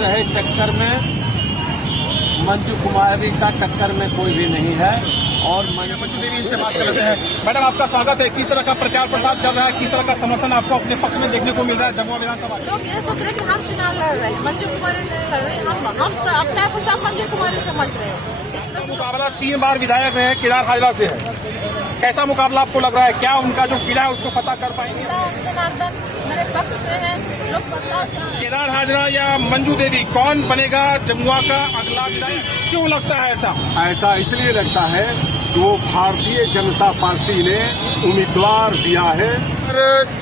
रहे चक्कर में मंजू कुमारी का टक्कर में कोई भी नहीं है। और मंजू देवी इनसे बात कर लेते हैं। मैडम, आपका स्वागत है। किस तरह का प्रचार प्रसार चल रहा है, किस तरह का समर्थन आपको अपने पक्ष में देखने को मिल रहा है जमुआ विधानसभा? लोग ये सोच रहे हैं कि हम चुनाव लड़ रहे हैं, मंजू कुमारी से लड़ रहे हैं। हम अपने आप को सब मंजू कुमारी समझ रहे हैं। इस तरह मुकाबला 3 बार विधायक रहे केदार हाजरा से है। कैसा मुकाबला आपको लग रहा है? क्या उनका जो किला है उसको फतह कर पाएंगे? जनार्दन मेरे पक्ष में है। लोग बदलाव चाहते केदार हाजरा या मंजू देवी, कौन बनेगा जमुआ का अगला विधायक? क्यों लगता है ऐसा? ऐसा इसलिए लगता है कि वो भारतीय जनता पार्टी ने उम्मीदवार दिया है।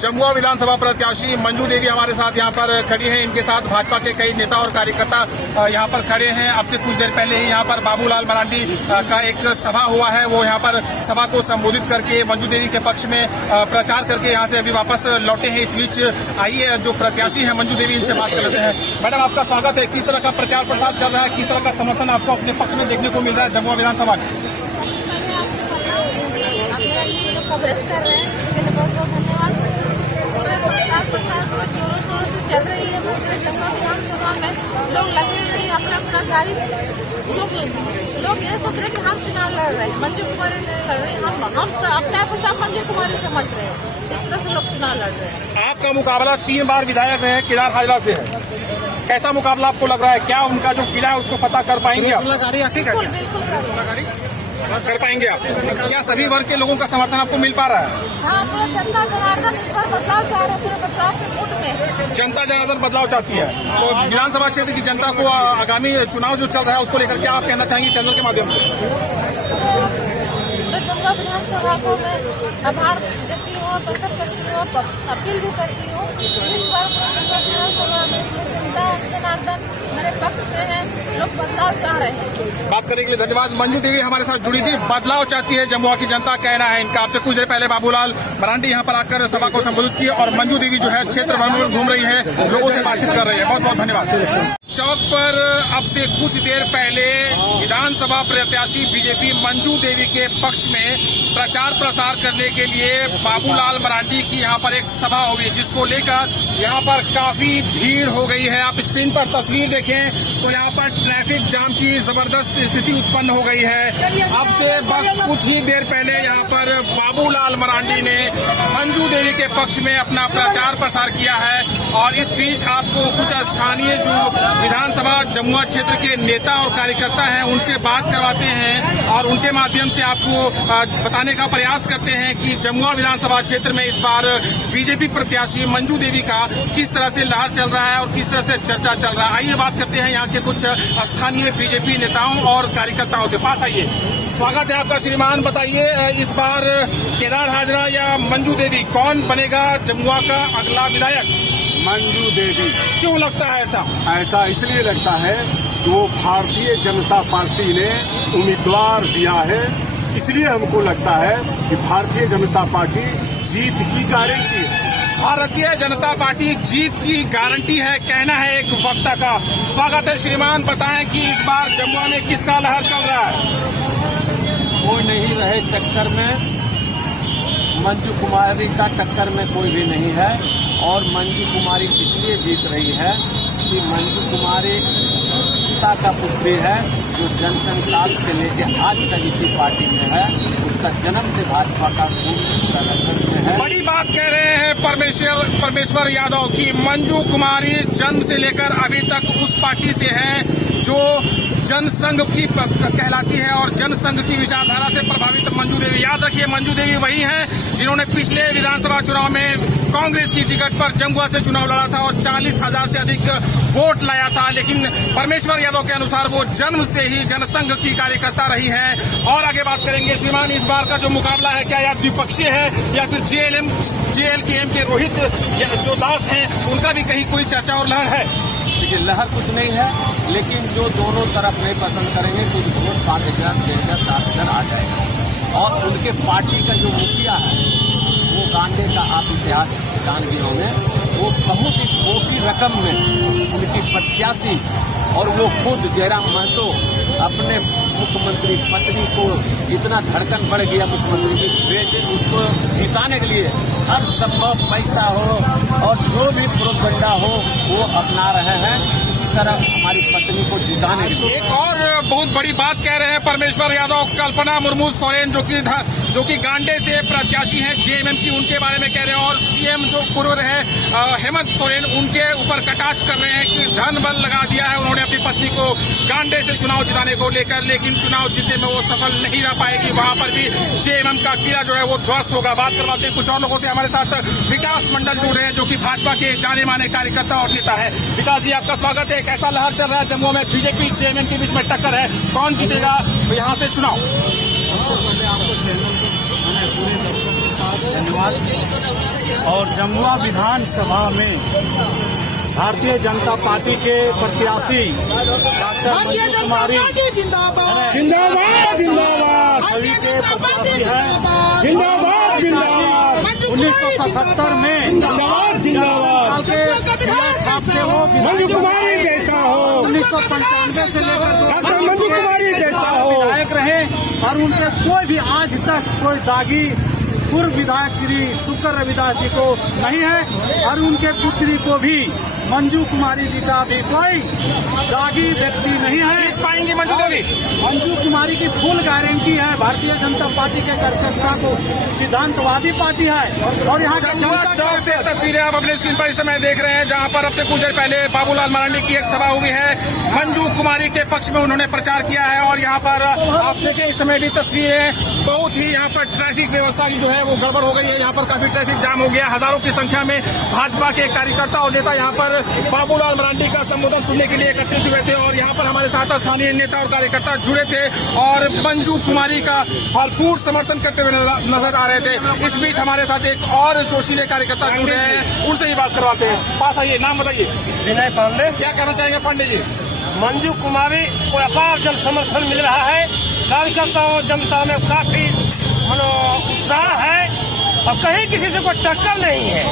जमुआ विधानसभा प्रत्याशी मंजू देवी हमारे साथ यहाँ पर खड़ी हैं। इनके साथ भाजपा के कई नेता और कार्यकर्ता यहाँ पर खड़े हैं। अब से कुछ देर पहले ही यहाँ पर बाबूलाल मरांडी का एक सभा हुआ है। वो यहाँ पर सभा को संबोधित करके मंजू देवी के पक्ष में प्रचार करके यहाँ से अभी वापस लौटे हैं। इस बीच आइए जो प्रत्याशी है मंजू देवी, इनसे बात कर लेते हैं। मैडम, आपका स्वागत है। किस तरह का प्रचार प्रसार चल रहा है, किस तरह का समर्थन आपको अपने पक्ष में देखने को मिल रहा है जमुआ विधानसभा में? कवरेज कर रहे हैं, इसके लिए बहुत बहुत धन्यवाद। प्रचार प्रसार बहुत जोरों शोरों से चल रही है। पूरे जमुआ विधानसभा में लोग लगे हुए हैं अपना अपना गाड़ी। लोग ये सोच रहे हैं कि हम चुनाव लड़ रहे हैं, मंजू कुमारी से लड़ रहे हैं। हम अपने आप को सब मंजू कुमारी समझ रहे हैं। इस तरह से लोग चुनाव लड़ रहे हैं। आपका मुकाबला 3 बार विधायक रहे केदार हाजरा से है। कैसा मुकाबला आपको लग रहा है? क्या उनका जो किला है उसको फतह कर पाएंगे आप? बिल्कुल बिल्कुल कर पाएंगे आप? क्या सभी वर्ग के लोगों का समर्थन आपको मिल पा रहा है? हाँ, पूरा जनता जनार्दन इस बार बदलाव चाह रहे हैं। पूरे बदलाव के मूड में जनता जनार्दन बदलाव चाहती है। तो विधानसभा क्षेत्र की जनता को आगामी चुनाव जो चल रहा है उसको लेकर क्या आप कहना चाहेंगे चैनल के माध्यम से? जमुआ विधानसभा को मैं आभार देती हूँ, प्रकट करती हूँ, अपील भी करती हूँ। इस बार जमुआ विधानसभा में जनता जनार्दन मेरे पक्ष में है। लोग बदलाव चाह रहे हैं। बात करने के लिए धन्यवाद। मंजू देवी हमारे साथ जुड़ी थी। बदलाव चाहती है जमुआ की जनता, कहना है इनका। आपसे कुछ देर पहले बाबूलाल मरांडी यहाँ पर आकर सभा को संबोधित किए और मंजू देवी जो है क्षेत्र भर में घूम रही है, लोगों से बातचीत कर रही है। बहुत बहुत धन्यवाद। चौक पर अब से कुछ देर पहले विधानसभा प्रत्याशी बीजेपी मंजू देवी के पक्ष में प्रचार प्रसार करने के लिए बाबूलाल मरांडी की यहाँ पर एक सभा होगी, जिसको लेकर यहाँ पर काफी भीड़ हो गई है। आप स्क्रीन पर तस्वीर देखें तो यहाँ पर ट्रैफिक जाम की जबरदस्त स्थिति उत्पन्न हो गई है। अब से बस कुछ ही देर पहले यहाँ पर बाबूलाल मरांडी ने मंजू देवी के पक्ष में अपना प्रचार प्रसार किया है। और इस बीच आपको कुछ स्थानीय जो विधानसभा जमुआ क्षेत्र के नेता और कार्यकर्ता हैं उनसे बात करवाते हैं और उनके माध्यम से आपको बताने का प्रयास करते हैं कि जमुआ विधानसभा क्षेत्र में इस बार बीजेपी प्रत्याशी मंजू देवी का किस तरह से लहर चल रहा है और किस तरह से चर्चा चल रहा है। आइए बात करते हैं यहाँ के कुछ स्थानीय बीजेपी नेताओं और कार्यकर्ताओं से। पास आइए, स्वागत है आपका श्रीमान। बताइए, इस बार केदार हाजरा या मंजू देवी, कौन बनेगा जमुआ का अगला विधायक? मंजू देवी। क्यों लगता है ऐसा? ऐसा इसलिए लगता है कि वो भारतीय जनता पार्टी ने उम्मीदवार दिया है। इसलिए हमको लगता है कि भारतीय जनता पार्टी जीत की गारंटी है। भारतीय जनता पार्टी जीत की गारंटी है, कहना है एक वक्ता का। स्वागत है श्रीमान। बताएं कि इस बार जमुआ में किसका लहर चल रहा है? कोई नहीं रहे चक्कर में मंजू कुमारी का टक्कर में कोई भी नहीं है। और मंजू कुमारी इसलिए जीत रही है कि मंजू कुमारी पिता का पुत्री है, जो जनसंघ काल से लेकर आज तक इसी पार्टी में है। उसका जन्म से भाजपा का संगठन में है। बड़ी बात कह रहे हैं परमेश्वर यादव की मंजू कुमारी जन्म से लेकर अभी तक उस पार्टी से है जो जनसंघ की कहलाती है और जनसंघ की विचारधारा से प्रभावित मंजू देवी। याद रखिए, मंजू देवी वही हैं जिन्होंने पिछले विधानसभा चुनाव में कांग्रेस की टिकट पर जमुआ से चुनाव लड़ा था और 40,000 से अधिक वोट लाया था। लेकिन परमेश्वर यादव के अनुसार वो जन्म से ही जनसंघ की कार्यकर्ता रही हैं। और आगे बात करेंगे श्रीमान, इस बार का जो मुकाबला है क्या यह द्विपक्षीय है या फिर JLKM के रोहित जो दास हैं उनका भी कहीं कोई चर्चा और लहर है? देखिए, लहर कुछ नहीं है, लेकिन जो दोनों तरफ नहीं पसंद करेंगे कुछ वोट 5,000, 6,000, 7,000 आ जाएगा। और उनके पार्टी का जो मुखिया है वो गांधी का आप इतिहास जान भी होंगे। वो बहुत ही छोटी रकम में उनकी प्रत्याशी और वो खुद जयराम महतो अपने मुख्यमंत्री पत्नी को इतना धड़कन बढ़ गया मुख्यमंत्री की बेटे, उसको जिताने के लिए हर संभव पैसा हो और जो भी प्रोपगंडा हो वो अपना रहे हैं। इसी कर हमारी पत्नी को जिताने के लिए। एक और बहुत बड़ी बात कह रहे हैं परमेश्वर यादव, कल्पना मुर्मू सोरेन जो कि गांडे से प्रत्याशी हैं जेएमएम की, उनके बारे में कह रहे हैं। और सीएम जो पूर्व रहे हेमंत सोरेन, उनके ऊपर कटाक्ष कर रहे हैं कि धन बल लगा दिया है उन्होंने अपनी पत्नी को गांडे से चुनाव जिताने को लेकर, लेकिन चुनाव जीतने में वो सफल नहीं रह पाएगी। वहां पर भी जेएमएम का किला जो है वो ध्वस्त होगा। बात करवाते हैं कुछ और लोगों से। हमारे साथ विकास मंडल जुड़ रहे हैं जो कि भाजपा के जाने माने कार्यकर्ता और नेता है। विकास जी, आपका स्वागत है। कैसा लहर चल रहा है जम्मू में? बीजेपी जेएमएम के बीच में टक्कर है, कौन जीतेगा यहाँ से चुनाव? सबसे पहले आपको चैनल को मैंने पूरे दर्शक के साथ धन्यवाद। और जमुआ विधानसभा में भारतीय जनता पार्टी के प्रत्याशी डॉक्टर मंजू कुमारी जिंदाबाद जिंदाबाद सभी के प्रत्याशी हैं। जिंदाबाद जिंदाबाद 1977 में जिंदाबाद छापते हो मंजू कुमारी जैसा हो, 1995 से लेकर डॉक्टर मंजू कुमारी जैसा हो विधायक रहे और उनके कोई भी आज तक कोई दागी पूर्व विधायक श्री शुक्र रविदास जी को नहीं है। और उनके पुत्री को भी मंजू कुमारी जी का भी कोई दागी व्यक्ति नहीं है। जीत पाएंगे मंजू देवी? मंजू कुमारी की फुल गारंटी है। भारतीय जनता पार्टी के कार्यकर्ता को सिद्धांतवादी पार्टी है। और यहाँ चौक से तस्वीरें आप अपने स्क्रीन पर इस समय देख रहे हैं, जहां पर अब से कुछ देर पहले बाबूलाल मरांडी की एक सभा हुई है। मंजू कुमारी के पक्ष में उन्होंने प्रचार किया है। और यहाँ पर आप देखें इस समय भी तस्वीरें, बहुत ही यहाँ पर ट्रैफिक व्यवस्था की जो है वो गड़बड़ हो गई है। यहाँ पर काफी ट्रैफिक जाम हो गया। हजारों की संख्या में भाजपा के कार्यकर्ता और नेता यहाँ पर बाबूलाल मरांडी का संबोधन सुनने के लिए एकत्रित हुए थे। और यहाँ पर हमारे साथ स्थानीय नेता और कार्यकर्ता जुड़े थे और मंजू कुमारी का भरपूर समर्थन करते हुए नजर आ रहे थे। इस बीच हमारे साथ एक और जोशीले कार्यकर्ता जुड़ रहे हैं, उनसे ही बात करवाते हैं। पास आइए, नाम बताइए। विनय पांडे। क्या कहना चाहेंगे पांडे जी? मंजू कुमारी को अपार जन समर्थन मिल रहा है। कार्यकर्ताओं जनता में काफी उत्साह है और कहीं किसी से कोई टक्कर नहीं है।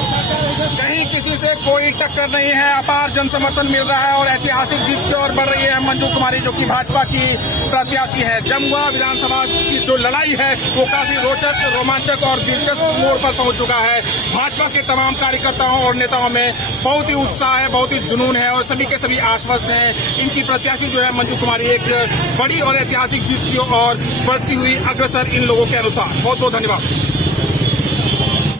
कहीं किसी से कोई टक्कर नहीं है, अपार जन समर्थन मिल रहा है और ऐतिहासिक जीत की ओर बढ़ रही है मंजू कुमारी, जो कि भाजपा की प्रत्याशी है। जमुआ विधानसभा की जो लड़ाई है वो काफी रोचक, रोमांचक और दिलचस्प मोड़ पर पहुंच चुका है। भाजपा के तमाम कार्यकर्ताओं और नेताओं में बहुत ही उत्साह है, बहुत ही जुनून है और सभी के सभी आश्वस्त हैं। इनकी प्रत्याशी जो है मंजू कुमारी एक बड़ी और ऐतिहासिक जीत की ओर बढ़ती हुई अग्रसर इन लोगों के अनुसार। बहुत बहुत धन्यवाद।